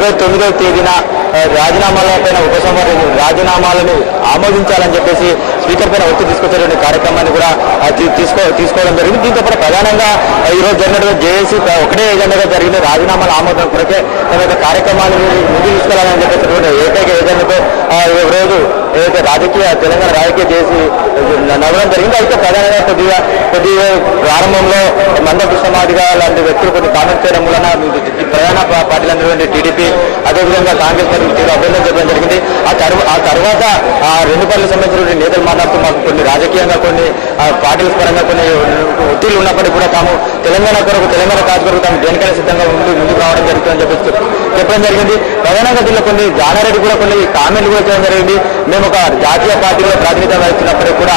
29వ తేదీన రాజీనామాలపైన రాజీనామాలను ఆమోదించాలని చెప్పేసి స్పీకర్ పైన ఒత్తిడి తీసుకొచ్చేటువంటి కార్యక్రమాన్ని కూడా తీసుకోవడం జరిగింది. దీంతో పాటు ప్రధానంగా ఈరోజు జరిగినటువంటి జేఏసీ ఒకటే ఏజెండాగా జరిగిన రాజీనామాల ఆమోదం కొరకే తమ యొక్క కార్యక్రమాన్ని ముందుకు తీసుకెళ్లాలని చెప్పేసినటువంటి ఏకైక ఏజెండాతో రోజు ఏదైతే తెలంగాణ రాజకీయ చేసి నడవడం జరిగింది. అయితే ప్రధానంగా కొద్దిగా ప్రారంభంలో మందకృష్ణ మాదిగ లాంటి వ్యక్తులు కొన్ని కామెంట్స్ చేయడం వలన ప్రధాన పార్టీలందరూ టీడీపీ అదేవిధంగా కాంగ్రెస్ పార్టీ అభ్యర్థన చేయడం జరిగింది. ఆ తర్వాత ఆ రెండు పార్టీలకు సంబంధించిన నేతలు మాట్లాడుతూ మాకు కొన్ని రాజకీయంగా కొన్ని పార్టీల పరంగా కొన్ని ఒత్తిళ్లు ఉన్నప్పటికీ కూడా తాము తెలంగాణ కాదు కొరకు తాము దేనికైనా సిద్ధంగా ముందుకు రావడం జరుగుతుందని చెప్పడం జరిగింది. ప్రధానంగా దీనిలో కొన్ని జానారెడ్డి కూడా కొన్ని కామెంట్లు కూడా చేయడం జరిగింది. మేము ఒక జాతీయ పార్టీలో ప్రాతినిధ్యం వహిస్తున్నప్పటికీ కూడా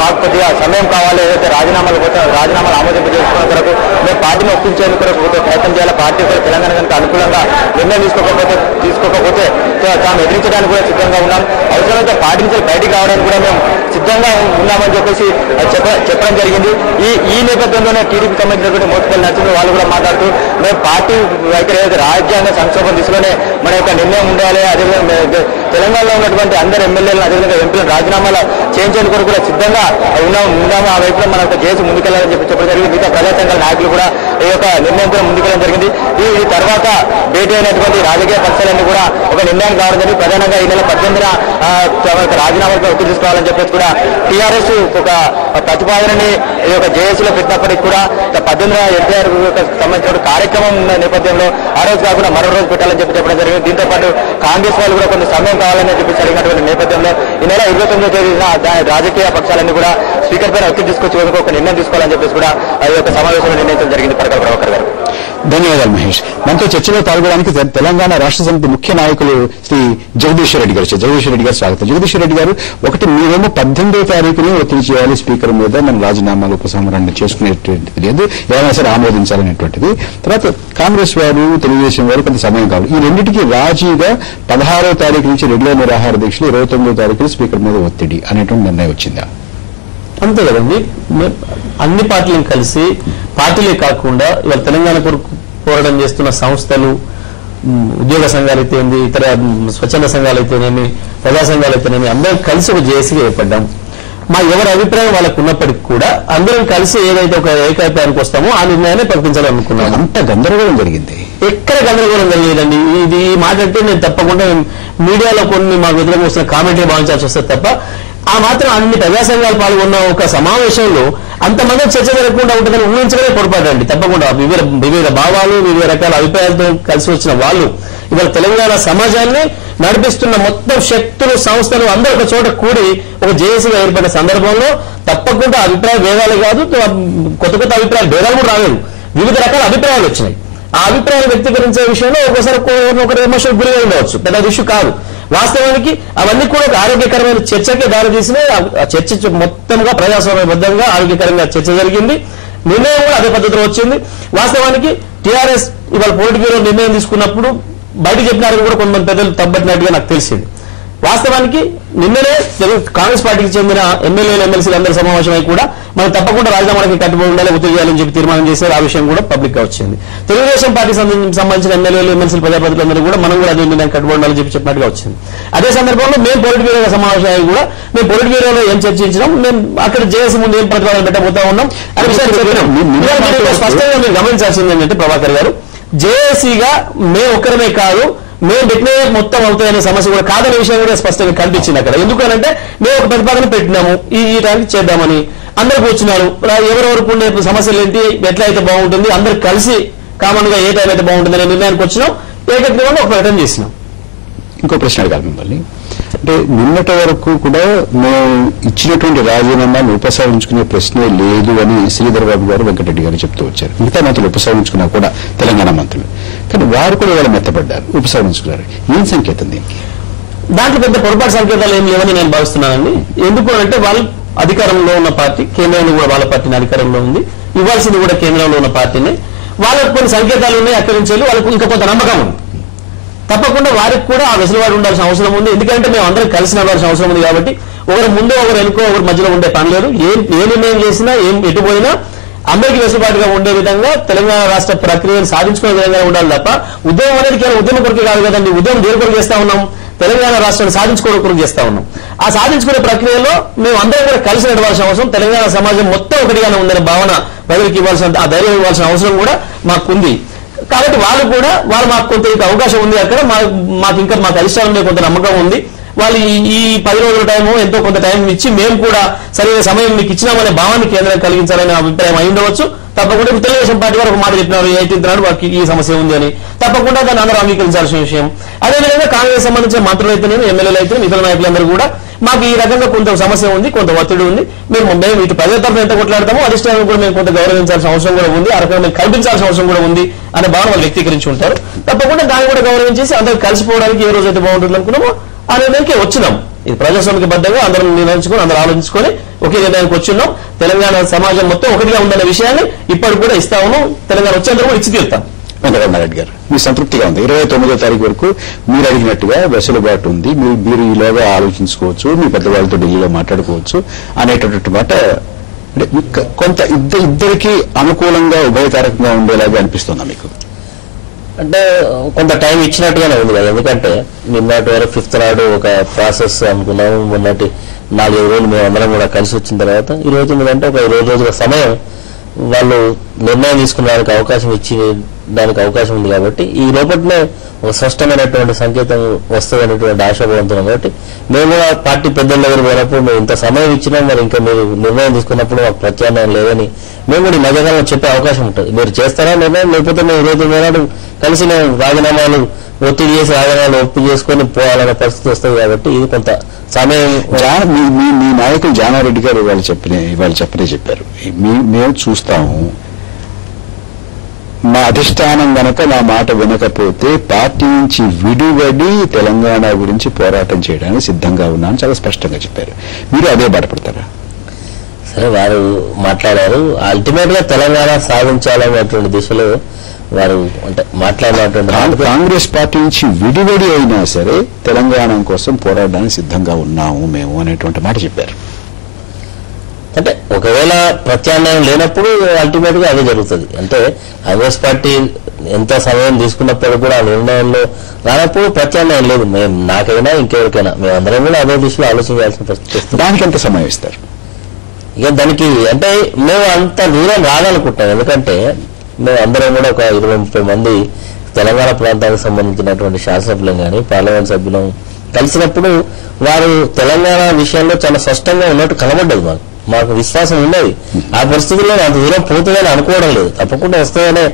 మాకు కొద్దిగా సమయం కావాలి, ఏదైతే రాజీనామాలు ఆమోదింపజేసుకున్న కొరకు మేము పార్టీని ఒప్పించేందుకు ప్రయత్నం చేయాలి. పార్టీ కూడా తెలంగాణ కనుక అనుకూలంగా నిర్ణయం తీసుకోకపోతే తాము ఎదిరించడానికి కూడా సిద్ధంగా ఉన్నాం. అవసరమైతే పార్టీ నుంచి బయటికి రావడానికి కూడా మేము సిద్ధంగా ఉన్నామని చెప్పేసి చెప్పడం జరిగింది. ఈ నేపథ్యంలోనే టీడీపీ సంబంధించినటువంటి మోత్పల్లి నరసింహ వాళ్ళు కూడా మాట్లాడుతూ మేము పార్టీ వైఖరి ఏదైతే రాజ్యాంగ సంక్షోభం దిశలోనే మన యొక్క నిర్ణయం ఉండాలి, అదేవిధంగా తెలంగాణలో ఉన్నటువంటి అందరు ఎమ్మెల్యేలను అదేవిధంగా ఎంపీలను రాజీనామాలు చేయించేందుకు కూడా సిద్ధంగా ఉన్నాము. ఆ వైపులో మనం చేసి ముందుకెళ్లాలని చెప్పడం జరిగింది. మిగతా ప్రజా సంఘాల నాయకులు కూడా ఈ యొక్క నిర్ణయంతో ముందుకెళ్ళడం జరిగింది. ఈ తర్వాత భేటీ అయినటువంటి రాజకీయ పక్షాలన్నీ కూడా ఒక నిర్ణయం కావడం జరిగింది. ప్రధానంగా ఈ నెల 18న రాజీనామాలపై ఒత్తిడి తీసుకోవాలని చెప్పేసి కూడా టీఆర్ఎస్ ఒక ప్రతిపాదనని ఈ యొక్క జేఏసీలో పెట్టినప్పటికీ కూడా 18న ఎన్టీఆర్ సంబంధించిన కార్యక్రమం ఉన్న నేపథ్యంలో ఆ రోజు కాకుండా మరో రోజు పెట్టాలని చెప్పడం జరిగింది. దీంతో పాటు కాంగ్రెస్ వాళ్ళు కూడా కొన్ని సమయం కావాలని చెప్పి అడిగినటువంటి నేపథ్యంలో ఈ నెల 29వ తేదీన రాజకీయ పక్షాలన్నీ కూడా స్పీకర్ పైన ఒత్తిడి తీసుకొచ్చేందుకు ఒక నిర్ణయం తీసుకోవాలని చెప్పేసి కూడా ఈ యొక్క సమావేశంలో నిర్ణయించడం జరిగింది. పరకాల ప్రభాకర్ గారు. ధన్యవాదాలు మహేష్. మనతో చర్చలో పాల్గొనడానికి తెలంగాణ రాష్ట్ర సమితి ముఖ్య నాయకులు శ్రీ జగదీశ్వర్ రెడ్డి గారు. జగదీశ్వర్ రెడ్డి గారు స్వాగతం. జగదీశ్వర్ రెడ్డి గారు, ఒకటి మీరేమో 18వ తారీఖుని ఒత్తిడి చేయాలి స్పీకర్ మీద, మన రాజీనామాలు ఉపసంహరణ చేసుకునేటువంటిది లేదు, ఏమైనా సరే ఆమోదించాలనేటువంటిది. తర్వాత కాంగ్రెస్ వారు తెలుగుదేశం వారు కొంత సమయం కావాలి. ఈ రెండింటికి రాజీగా 16వ తారీఖు నుంచి రెగ్యులర్ నిరాహార దీక్షలు, 29వ తారీఖున స్పీకర్ మీద ఒత్తిడి అనేటువంటి నిర్ణయం వచ్చిందా? అంతే కదండి. అన్ని పార్టీలను కలిసి పార్టీలే కాకుండా ఇవాళ తెలంగాణ కొరకు పోరాటం చేస్తున్న సంస్థలు, ఉద్యోగ సంఘాలు అయితేనేమి, ఇతర స్వచ్ఛంద సంఘాలు అయితేనేమి, ప్రజా సంఘాలు అయితేనేమి, అందరం కలిసి ఒక జేఏసీగా ఏర్పడ్డాం. మా ఎవరి అభిప్రాయం వాళ్ళకు ఉన్నప్పటికీ కూడా అందరం కలిసి ఏదైతే ఒక ఏకాభిప్రాయానికి వస్తామో ఆ నిర్ణయాన్ని ప్రకటించాలనుకున్నాం. అంత గందరగోళం జరిగింది. ఎక్కడ గందరగోళం జరిగేదండి. ఇది ఈ మాట అంటే నేను తప్పకుండా మీడియాలో కొన్ని మాకు వ్యతిరేకంగా వస్తున్న కామెంట్లు భావించాల్సి వస్తుంది తప్ప ఆ మాత్రం అన్ని ప్రజా సంఘాలు పాల్గొన్న ఒక సమావేశంలో అంతమంది చర్చ జరగకుండా ఉంటుందని ఊహించడమే పొరపాటండి. తప్పకుండా వివిధ భావాలు, వివిధ రకాల అభిప్రాయాలతో కలిసి వచ్చిన వాళ్ళు ఇవాళ తెలంగాణ సమాజాన్ని నడిపిస్తున్న మొత్తం శక్తులు, సంస్థలు అందరూ ఒక చోట కూడి ఒక జేఏసీగా ఏర్పడిన సందర్భంలో తప్పకుండా అభిప్రాయ భేదాలు కాదు, కొత్త అభిప్రాయ భేదాలు కూడా రాలేదు. వివిధ రకాల అభిప్రాయాలు వచ్చినాయి. ఆ అభిప్రాయాలు వ్యక్తీకరించే విషయంలో ఒకసారి ఒకరి ఎమోషన్ గురిగా ఉండవచ్చు, పెద్ద ఇష్యూ కాదు. వాస్తవానికి అవన్నీ కూడా ఒక ఆరోగ్యకరమైన చర్చకే దారితీసినాయి. ఆ చర్చ మొత్తంగా ప్రజాస్వామ్యబద్ధంగా ఆరోగ్యకరంగా చర్చ జరిగింది. నిర్ణయం కూడా అదే పద్ధతిలో వచ్చింది. వాస్తవానికి టీఆర్ఎస్ ఇవాళ పొలిట్ బ్యూరో నిర్ణయం తీసుకున్నప్పుడు బయట చెప్పినారు కూడా కొంతమంది పెద్దలు తప్పట్టినట్టుగా నాకు తెలిసింది. వాస్తవానికి నిన్ననే కాంగ్రెస్ పార్టీకి చెందిన ఎమ్మెల్యేలు, ఎమ్మెల్సీలు అందరూ సమావేశమై కూడా మనం తప్పకుండా రాజీనామాలకి కట్టుబడి ఉండాలి, ఒత్తిడి చేయాలని చెప్పి తీర్మానం చేశారు. ఆ విషయం కూడా పబ్లిక్ గా వచ్చింది. తెలుగుదేశం పార్టీకి సంబంధించిన ఎమ్మెల్యేలు, ఎమ్మెల్సీలు, ప్రజాప్రతినిధులందరూ కూడా మనం కూడా అదే నిర్ణయం కట్టుబడి ఉండాలని చెప్పి చెప్పినట్టుగా వచ్చింది. అదే సందర్భంలో మేము పొలిట్ బ్యూరో సమావేశమై కూడా మేము పొలిట్ బ్యూరోలో ఏం చర్చించినాం, మేము అక్కడ జేఏసీ ముందు ఏం ప్రతిపాదన పెట్టబోతా ఉన్నాం అనే విషయాన్ని చెప్పినాం. స్పష్టంగా మీరు గమనించాల్సింది ఏంటంటే ప్రభాకర్ గారు, జేఏసీగా మేము ఒక్కరమే కాదు, మేము పెట్టిన మొత్తం అవుతాయనే సమస్య కూడా కాదనే విషయం కూడా స్పష్టంగా కనిపించింది అక్కడ. ఎందుకనంటే మేము ఒక ప్రతిపాదన పెట్టినాము, ఈ టైంకి చేద్దామని అందరు కూర్చున్నారు. ఎవరెవరికి ఉండే సమస్యలు ఏంటి, ఎట్లా అయితే బాగుంటుంది, అందరు కలిసి కామన్ గా ఏ టైం అయితే బాగుంటుంది అనే నిర్ణయానికి వచ్చినాం. ఏకగ్రీవంగా ఒక ప్రకటన చేసినాం. ఇంకో ప్రశ్న అడగాలి మిమ్మల్ని. అంటే నిన్నటి వరకు కూడా మేము ఇచ్చినటువంటి రాజీనామాను ఉపసంహరించుకునే ప్రశ్నే లేదు అని శ్రీధర్ బాబు గారు, వెంకటరెడ్డి గారు చెప్తూ వచ్చారు. మిగతా మంత్రులు ఉపసంహరించుకున్నా కూడా తెలంగాణ మంత్రులు, కానీ వారు కూడా ఇవాళ మెత్తపడ్డారు, ఉపసంహరించుకున్నారు. ఏం సంకేతం దీనికి? దాంట్లో పెద్ద పొరపాటు సంకేతాలు ఏం లేవని నేను భావిస్తున్నానండి. ఎందుకు అంటే వాళ్ళు అధికారంలో ఉన్న పార్టీ, కేంద్రంలో కూడా వాళ్ళ పార్టీని అధికారంలో ఉంది, ఇవ్వాల్సింది కూడా కేంద్రంలో ఉన్న పార్టీని. వాళ్ళకు కొన్ని సంకేతాలు ఉన్నాయి, అక్కడి నుంచి వెళ్ళి వాళ్ళకు ఇంకా కొంత నమ్మకం ఉంది. తప్పకుండా వారికి కూడా ఆ వెసులుబాటు ఉండాల్సిన అవసరం ఉంది. ఎందుకంటే మేము అందరం కలిసి నడవాల్సిన అవసరం ఉంది. కాబట్టి ఒకరు ముందు ఒకరు వెనుకో ఒకరు మధ్యలో ఉండే పని లేదు. ఏ నిర్ణయం చేసినా, ఏం ఎటుపోయినా అందరికీ వెసులుబాటుగా ఉండే విధంగా తెలంగాణ రాష్ట్ర ప్రక్రియను సాధించుకునే విధంగా ఉండాలి తప్ప ఉద్యమం అనేది కేవలం ఉద్యమం కొరకే కాదు కదండి. ఉద్యమం దేని కొరకు చేస్తా ఉన్నాం? తెలంగాణ రాష్ట్రాన్ని సాధించుకోవడం కొరకు చేస్తా ఉన్నాం. ఆ సాధించుకునే ప్రక్రియలో మేము అందరం కూడా కలిసి నడవాల్సిన అవసరం, తెలంగాణ సమాజం మొత్తం ఒకటిగానే ఉందనే భావన ప్రజలకు ఇవ్వాల్సిన, ఆ ధైర్యం ఇవ్వాల్సిన అవసరం కూడా మాకుంది. కాబట్టి వాళ్ళు మాకు కొంత అవకాశం ఉంది, అక్కడ మాకు అధిష్టానం మీద కొంత నమ్మకం ఉంది. వాళ్ళు ఈ 10 రోజుల టైము ఎంతో కొంత టైం ఇచ్చి మేము కూడా సరైన సమయం మీకు ఇచ్చినామనే భావాన్ని కేంద్రం కలిగించాలనే అభిప్రాయం అయి ఉండవచ్చు. తప్పకుండా తెలుగుదేశం పార్టీ వారు ఒక మాట చెప్పినారు, 18th నాడు వారికి ఈ సమస్య ఉంది అని. తప్పకుండా దాన్ని అందరూ అంగీకరించాల్సిన విషయం. అదేవిధంగా కాంగ్రెస్ సంబంధించిన మంత్రులు అయితేనే, ఎమ్మెల్యేలు అయితే, ఇతర నాయకులందరూ కూడా మాకు ఈ రకంగా కొంత సమస్య ఉంది, కొంత ఒత్తిడి ఉంది, మేము ఇటు ప్రజల తరఫున ఎంత కొట్లాడతామో అధిష్టానం కూడా మేము కొంత గౌరవించాల్సిన అవసరం కూడా ఉంది, ఆ రకంగా మేము కల్పించాల్సిన అవసరం కూడా ఉంది అనే భావన వాళ్ళు వ్యక్తీకరించి ఉంటారు. తప్పకుండా దాన్ని కూడా గౌరవించేసి అందరూ కలిసిపోవడానికి ఏ రోజు అయితే బాగుంటుంది అనుకున్నామో ఆ నిర్ణయానికి వచ్చినాం. ఇది ప్రజాస్వామికబద్ధంగా అందరం నిర్ణయించుకొని, అందరూ ఆలోచించుకొని ఒకే నిర్ణయానికి వచ్చిన్నాం. తెలంగాణ సమాజం మొత్తం ఒకటిగా ఉందనే విషయాన్ని ఇప్పటికి కూడా ఇస్తా ఉన్నాం. తెలంగాణ వచ్చేందుకు కూడా ఇచ్చి తీరుతాం. వెంకటరమణారెడ్డి గారు, మీ సంతృప్తిగా ఉంది? 29వ తారీఖు వరకు మీరు అడిగినట్టుగా వెసులుబాటు ఉంది, మీరు ఈలోగా ఆలోచించుకోవచ్చు, మీ పెద్దవాళ్ళతో ఢిల్లీలో మాట్లాడుకోవచ్చు అనేటటువంటి మాట కొంత ఇద్దరికి అనుకూలంగా ఉభయతారకంగా ఉండేలాగా అనిపిస్తుందా మీకు? అంటే కొంత టైం ఇచ్చినట్టుగానే ఉంది కదా. ఎందుకంటే నిన్నటి వరకు 5th నాడు ఒక ప్రాసెస్ అనుకున్నాము, మొన్నటి 4-5 రోజులు మేము అందరం కూడా కలిసి వచ్చిన తర్వాత ఈ రోజు ఏంటంటే ఒక 20 రోజుల సమయం వాళ్ళు నిర్ణయం తీసుకునేదానికి అవకాశం ఇచ్చి దానికి అవకాశం ఉంది. కాబట్టి ఈ లోపలనే ఒక స్పష్టమైనటువంటి సంకేతం వస్తుంది అనేటువంటి ఆశాభావంతున్నాం. కాబట్టి మేము కూడా పార్టీ పెద్దల దగ్గర పోయినప్పుడు మేము ఇంత సమయం ఇచ్చినా మరి ఇంకా మీరు నిర్ణయం తీసుకున్నప్పుడు మాకు ప్రత్యామ్నాయం లేదని మేము కూడా ఈ మధ్యకాలంలో చెప్పే అవకాశం ఉంటుంది. మీరు చేస్తారా నిర్ణయం, లేకపోతే మేము 29 నాడు కలిసి మేము రాజీనామాలు ఒత్తిడి చేసి రాజీనామాలు ఒప్పు చేసుకొని పోవాలనే పరిస్థితి వస్తుంది. కాబట్టి ఇది కొంత సమయం. మీ నాయకులు జానారెడ్డి గారు ఇవాళ చెప్పారు, మేము చూస్తాము, మా అధిష్టానం గనక నా మాట వినకపోతే పార్టీ నుంచి విడివడి తెలంగాణ గురించి పోరాటం చేయడానికి సిద్ధంగా ఉన్నాను చాలా స్పష్టంగా చెప్పారు. మీరు అదే బాధపడతారా? సరే, వారు మాట్లాడారు. అల్టిమేట్ గా తెలంగాణ సాధించాలనేటువంటి దిశలో వారు అంటే మాట్లాడినటువంటి కాంగ్రెస్ పార్టీ నుంచి విడివడి అయినా సరే తెలంగాణ కోసం పోరాడడానికి సిద్ధంగా ఉన్నాము మేము అనేటువంటి మాట చెప్పారు. అంటే ఒకవేళ ప్రత్యామ్నాయం లేనప్పుడు అల్టిమేట్ గా అదే జరుగుతుంది. అంటే కాంగ్రెస్ పార్టీ ఎంత సమయం తీసుకున్నప్పుడు కూడా ఆ నిర్ణయంలో రానప్పుడు ప్రత్యామ్నాయం లేదు. మేము నాకైనా ఇంకెవరికైనా మేమందరం కూడా అదే దిశలో ఆలోచించాల్సిన పరిస్థితి. దానికి ఎంత సమయం ఇస్తారు? ఇక దానికి అంటే మేము అంత దూరం రావాలనుకుంటాం. ఎందుకంటే మేము అందరం కూడా ఒక 20-30 మంది తెలంగాణ ప్రాంతానికి సంబంధించినటువంటి శాసనసభ్యులం కానీ పార్లమెంట్ సభ్యులం కలిసినప్పుడు వారు తెలంగాణ విషయంలో చాలా స్పష్టంగా ఉన్నట్టు కనబడ్డది. మాకు విశ్వాసం ఉన్నది. ఆ పరిస్థితుల్లో అంత దూరం పోతుందని అనుకోవడం లేదు. తప్పకుండా వస్తుందనే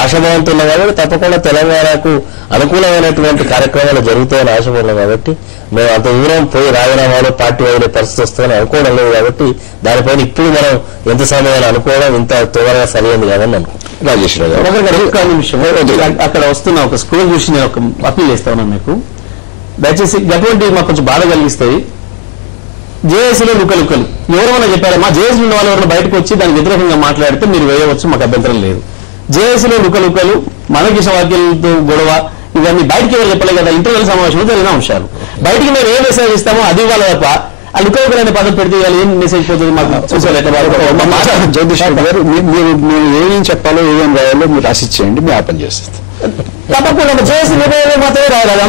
ఆశాభావంతో ఉన్నాం కాబట్టి తప్పకుండా తెలంగాణకు అనుకూలమైనటువంటి కార్యక్రమాలు జరుగుతాయని ఆశపడినాం. కాబట్టి మేము అంత దూరం పోయి రాజీనామాలు పార్టీ వదిలే పరిస్థితి వస్తుందని అనుకోవడం లేదు. కాబట్టి దానిపైన ఇప్పుడు మనం ఎంత సమయం అనుకోవడం ఇంత త్వరగా సరైనది కాదని అనుకుంటున్నాం. అక్కడ వస్తున్న ఒక స్కూల్ చూసి నేను ఒక అప్పీల్ చేస్తా ఉన్నాను మీకు. దయచేసి అటువంటి మాకు కొంచెం బాధ కలిగిస్తాయి. జేఏసీలో లుకలుకలు ఎవరైనా చెప్పారా? మా జేఏసీ ఉన్న వాళ్ళు ఎవరైనా బయటకు వచ్చి దానికి వ్యతిరేకంగా మాట్లాడితే మీరు వేయవచ్చు, మాకు అభ్యంతరం లేదు. జేఏసీలో లుకలుకలు, మనకిష వాక్యాలతో గొడవ, ఇవన్నీ బయటకి ఎవరు చెప్పలేదు కదా. ఇంటర్నల్ సమావేశంలో జరిగిన అంశాలు బయటికి మేము ఏ మెసేజ్ ఇస్తామో అది ఇవ్వాలి తప్ప ఆ లుకలుకలు అనే పదం పెడితే ఇవాళ ఏం మెసేజ్ పోతుంది మాకు చూసారు. జగదీష్ గారు, మీరు ఏమేం చెప్పాలో ఏమేం రాయాలో మీరు రాసిచ్చేయండి, మీ ఆపన చేస్తుంది. తప్పకుండా జేఏసీ నిర్ణయాలు మాత్రమే రాయాలి.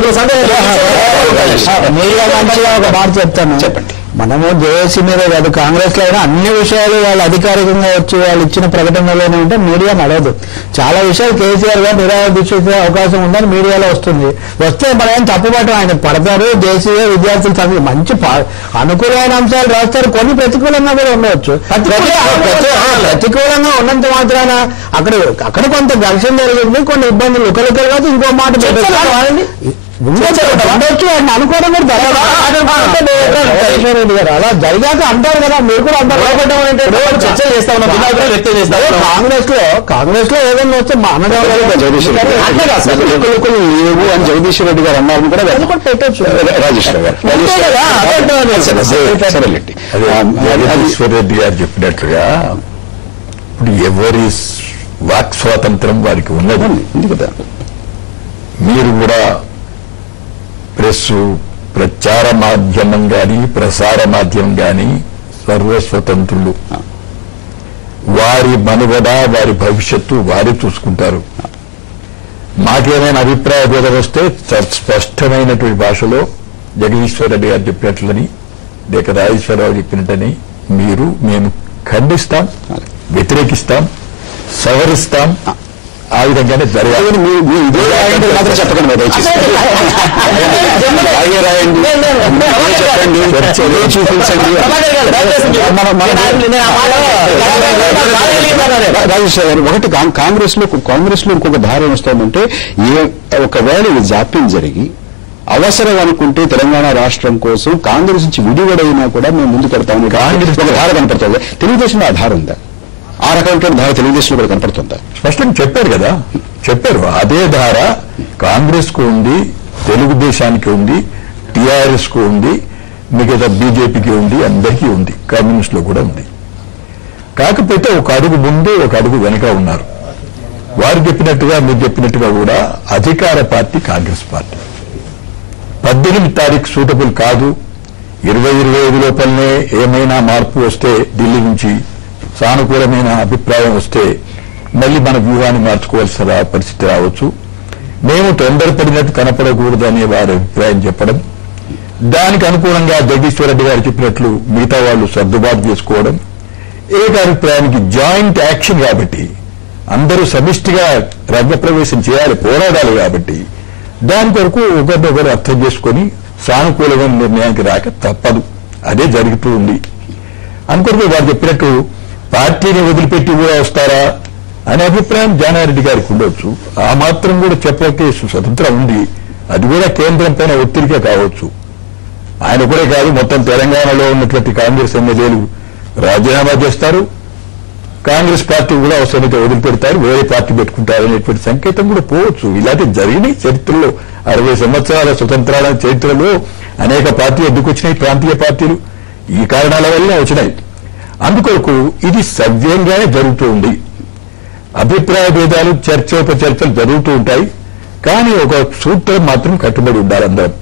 అందులో ఒక మాట చెప్తాను, చెప్పండి. మనము జేఏసీ మీద కాదు, కాంగ్రెస్ లో అయినా అన్ని విషయాలు వాళ్ళు అధికారికంగా వచ్చి వాళ్ళు ఇచ్చిన ప్రకటనలోనే ఉంటే మీడియా నడవదు. చాలా విషయాలు కేసీఆర్ గారు నిరాహార దీక్ష అవకాశం ఉందని మీడియాలో వస్తే మనం ఏం తప్పుబాటు ఆయన పడతారు. జేసీ విద్యార్థులు చదివి మంచి అనుకూలమైన అంశాలు రాస్తారు, కొన్ని ప్రతికూలంగా కూడా ఉండవచ్చు. ప్రతికూలంగా ఉన్నంత మాత్రాన అక్కడ కొంత ఘర్షణ జరిగింది, కొన్ని ఇబ్బందులు ఒకరికొకరు కాదు. ఇంకో మాట ఉండొచ్చు అని అనుకోవడం కూడా అలా జరిగాక అంటారు కదా, మీరు కూడా అంటారు. చర్చ చేస్తా ఉన్నా, వ్యక్తం చేస్తా. కాంగ్రెస్ లో ఏదైనా వస్తే మా అన్నగారు లేవు అని జగదీష్ రెడ్డి గారు అన్నారని కూడా పెట్టచ్చు. రాజేశ్వర గారు రెడ్డి గారు చెప్పినట్లుగా ఇప్పుడు ఎవరి వాక్ స్వాతంత్రం వారికి ఉన్నది కదా. మీరు కూడా ప్రెస్, ప్రచార మాధ్యమం కానీ ప్రసార మాధ్యమం కానీ సర్వస్వతంత్రులు. వారి మనుగడ వారి భవిష్యత్తు వారే చూసుకుంటారు. మాకేమైనా అభిప్రాయ భేదం వస్తే స్పష్టమైనటువంటి భాషలో జగదీశ్వర్ రెడ్డి గారు చెప్పినట్లని లేక రాజేశ్వరరావు చెప్పినట్టని మేము ఖండిస్తాం, వ్యతిరేకిస్తాం, సవరిస్తాం. ఆ విధంగానే జరగాలి. చెప్పకండి రాజేశ్వర గారు, ఒకటి కాంగ్రెస్ లో ఇంకొక ధారణ వస్తుందంటే ఒకవేళ ఇది జాప్యం జరిగి అవసరం అనుకుంటే తెలంగాణ రాష్ట్రం కోసం కాంగ్రెస్ నుంచి విడివడైనా కూడా మేము ముందు పెడతామని కాంగ్రెస్ ఒక ధార కనపడుతుంది. తెలుగుదేశంలో ఆ ధార ఉందా? ఆ రకమైన ధార తెలుగుదేశంలో కూడా కనపడుతుందా? స్పష్టంగా చెప్పారు కదా, చెప్పారు. అదే ధార కాంగ్రెస్ కు ఉంది, తెలుగుదేశానికి ఉంది, టీఆర్ఎస్ కు ఉంది, మిగతా బీజేపీకి ఉంది, అందరికీ ఉంది, కమ్యూనిస్ట్ లో కూడా ఉంది. కాకపోతే ఒక అడుగు ముందు ఒక అడుగు వెనుక ఉన్నారు. వారు చెప్పినట్టుగా మీరు చెప్పినట్టుగా కూడా అధికార పార్టీ కాంగ్రెస్ పార్టీ 18 తారీఖు సూటబుల్ కాదు. 2025 లోపలనే ఏమైనా మార్పు వస్తే ఢిల్లీ నుంచి సానుకూలమైన అభిప్రాయం వస్తే మళ్ళీ మన వ్యూహాన్ని మార్చుకోవాల్సిన పరిస్థితి రావచ్చు. మేము తొందరపడినట్టు కనపడకూడదు అనే వారి అభిప్రాయం చెప్పడం, దానికి అనుకూలంగా జగదీశ్వర్ రెడ్డి గారు చెప్పినట్లు మిగతా వాళ్ళు సర్దుబాటు చేసుకోవడం, ఏకాభిప్రాయానికి జాయింట్ యాక్షన్ కాబట్టి అందరూ సమిష్టిగా రంగప్రవేశం చేయాలి, పోరాడాలి కాబట్టి దాని కొరకు ఒకరినొకరు అర్థం చేసుకుని సానుకూలమైన నిర్ణయానికి రాక తప్పదు. అదే జరుగుతూ ఉంది. అనుకోరు వారు చెప్పినట్టు పార్టీని వదిలిపెట్టి కూడా వస్తారా అనే అభిప్రాయం జానారెడ్డి గారికి ఉండొచ్చు. ఆ మాత్రం కూడా చెప్పకే స్వతంత్రం ఉంది. అది కూడా కేంద్రం పైన ఒత్తిడికే కావచ్చు. ఆయన కూడా కాదు, మొత్తం తెలంగాణలో ఉన్నటువంటి కాంగ్రెస్ ఎమ్మెల్యేలు రాజీనామా చేస్తారు, కాంగ్రెస్ పార్టీ కూడా అవసరమైతే వదిలిపెడతారు, వేరే పార్టీ పెట్టుకుంటారు అనేటువంటి సంకేతం కూడా పోవచ్చు. ఇలాంటి జరిగినాయి చరిత్రలో. 60 సంవత్సరాల స్వతంత్రాల చరిత్రలో అనేక పార్టీలు ఎదుకొచ్చినాయి, ప్రాంతీయ పార్టీలు ఈ కారణాల వల్ల వచ్చినాయి. అందుకొరకు ఇది సవ్యంగానే జరుగుతూ ఉంది. అభిప్రాయ భేదాలు చర్చోపచర్చలు జరుగుతూ ఉంటాయి. కానీ ఒక సూత్రం మాత్రం కట్టుబడి ఉండాలి. అందరం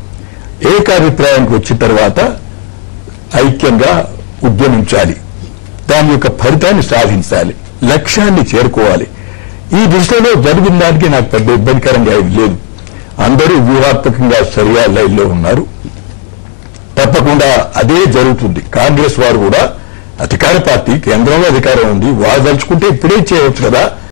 ఏకాభిప్రాయానికి వచ్చిన తర్వాత ఐక్యంగా ఉద్యమించాలి, దాని యొక్క ఫలితాన్ని సాధించాలి, లక్ష్యాన్ని చేరుకోవాలి. ఈ దిశలో జరిగిన దానికి నాకు పెద్ద ఇబ్బందికరంగా లేదు. అందరూ వ్యూహాత్మకంగా సరిగా లైన్లో ఉన్నారు. తప్పకుండా అదే జరుగుతుంది. కాంగ్రెస్ వారు కూడా అధికార పార్టీ, కేంద్రంలో అధికారం ఉంది, వారు తలుచుకుంటే ఇప్పుడే చేయవచ్చు కదా.